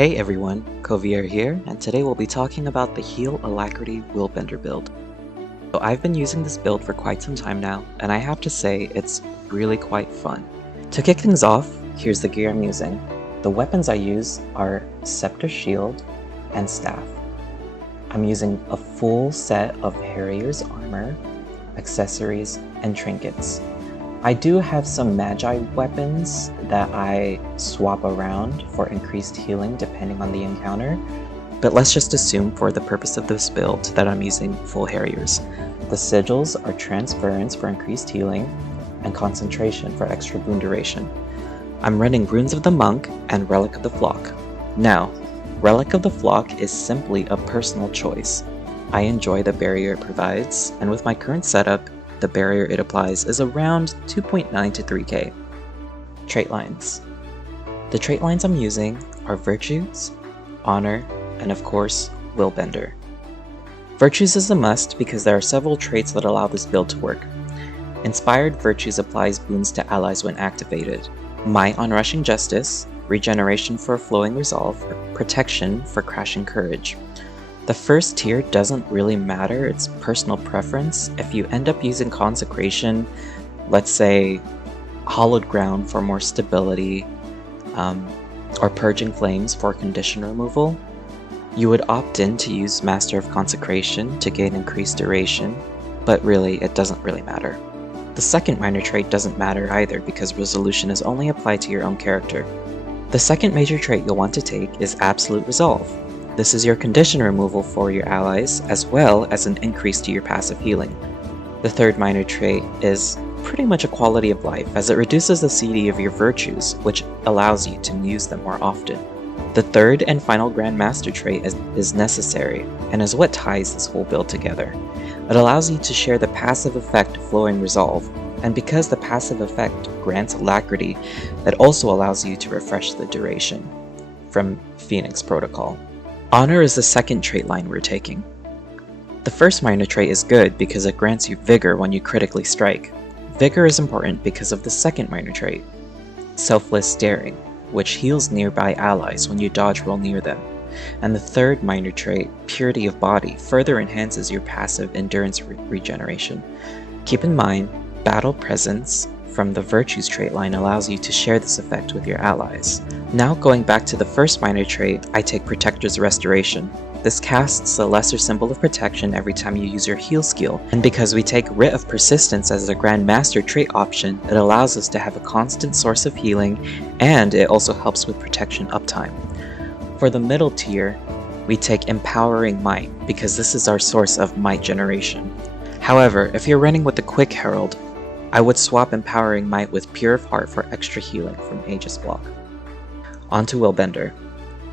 Hey everyone, Koviaer here, and today we'll be talking about the Heal Alacrity Willbender build. So I've been using this build for quite some time now, and I have to say it's really quite fun. To kick things off, here's the gear I'm using. The weapons I use are Scepter Shield and Staff. I'm using a full set of Harrier's armor, accessories, and trinkets. I do have some Magi weapons that I swap around for increased healing depending on the encounter, but let's just assume for the purpose of this build that I'm using full Harriers. The sigils are Transference for increased healing and Concentration for extra boon duration. I'm running Runes of the Monk and Relic of the Flock. Now, Relic of the Flock is simply a personal choice. I enjoy the barrier it provides, and with my current setup, the barrier it applies is around 2.9 to 3k. Trait lines. The trait lines I'm using are Virtues, Honor, and of course, Willbender. Virtues is a must because there are several traits that allow this build to work. Inspired Virtues applies boons to allies when activated. Might on Rushing Justice, Regeneration for Flowing Resolve, Protection for Crashing Courage. The first tier doesn't really matter, it's personal preference. If you end up using Consecration, let's say Hallowed Ground for more stability, or Purging Flames for condition removal, you would opt in to use Master of Consecration to gain increased duration, but really it doesn't really matter. The second minor trait doesn't matter either because Resolution is only applied to your own character. The second major trait you'll want to take is Absolute Resolve. This is your condition removal for your allies, as well as an increase to your passive healing. The third minor trait is pretty much a quality of life, as it reduces the CD of your virtues, which allows you to use them more often. The third and final Grand Master trait is necessary, and is what ties this whole build together. It allows you to share the passive effect Flowing Resolve, and because the passive effect grants Alacrity, it also allows you to refresh the duration from Phoenix Protocol. Honor is the second trait line we're taking. The first minor trait is good because it grants you Vigor when you critically strike. Vigor is important because of the second minor trait, Selfless Daring, which heals nearby allies when you dodge roll near them. And the third minor trait, Purity of Body, further enhances your passive endurance regeneration. Keep in mind, Battle Presence from the Virtues trait line allows you to share this effect with your allies. Now going back to the first minor trait, I take Protector's Restoration. This casts a lesser symbol of protection every time you use your heal skill, and because we take Writ of Persistence as a Grand Master trait option, it allows us to have a constant source of healing, and it also helps with protection uptime. For the middle tier, we take Empowering Might, because this is our source of might generation. However, if you're running with the Quick Herald, I would swap Empowering Might with Pure of Heart for extra healing from Aegis block. On to Willbender.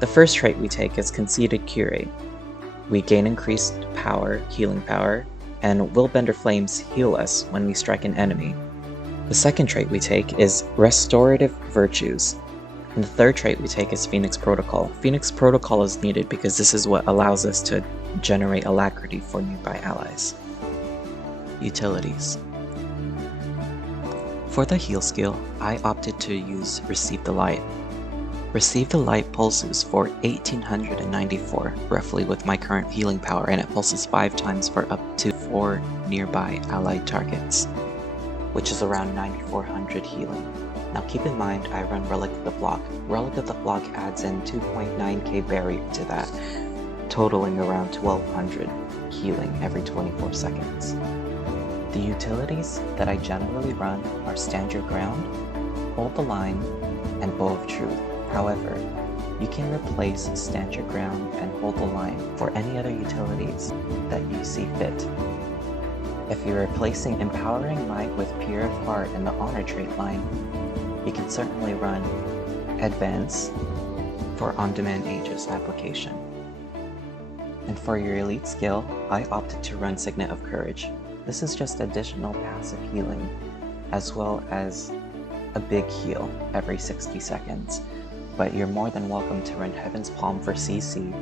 The first trait we take is Conceited Curate. We gain increased power, healing power, and Willbender Flames heal us when we strike an enemy. The second trait we take is Restorative Virtues. And the third trait we take is Phoenix Protocol. Phoenix Protocol is needed because this is what allows us to generate Alacrity for nearby allies. Utilities. For the heal skill, I opted to use Receive the Light. Receive the Light pulses for 1894, roughly with my current healing power, and it pulses 5 times for up to 4 nearby allied targets, which is around 9400 healing. Now keep in mind I run Relic of the Flock. Relic of the Flock adds in 2.9k barrier to that, totaling around 1200 healing every 24 seconds. The utilities that I generally run are Stand Your Ground, Hold the Line, and Bow of Truth. However, you can replace Stand Your Ground and Hold the Line for any other utilities that you see fit. If you're replacing Empowering Might with Pure of Heart in the Honor trait line, you can certainly run Advance for on-demand Aegis application. And for your elite skill, I opted to run Signet of Courage. This is just additional passive healing, as well as a big heal every 60 seconds. But you're more than welcome to run Heaven's Palm for CC,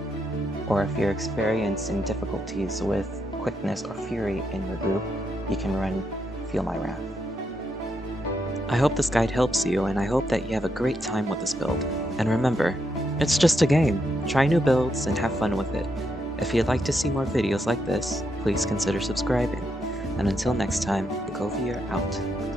or if you're experiencing difficulties with Quickness or Fury in your group, you can run Feel My Wrath. I hope this guide helps you, and I hope that you have a great time with this build. And remember, It's just a game. Try new builds and have fun with it. If you'd like to see more videos like this, please consider subscribing. And until next time, Koviaer out.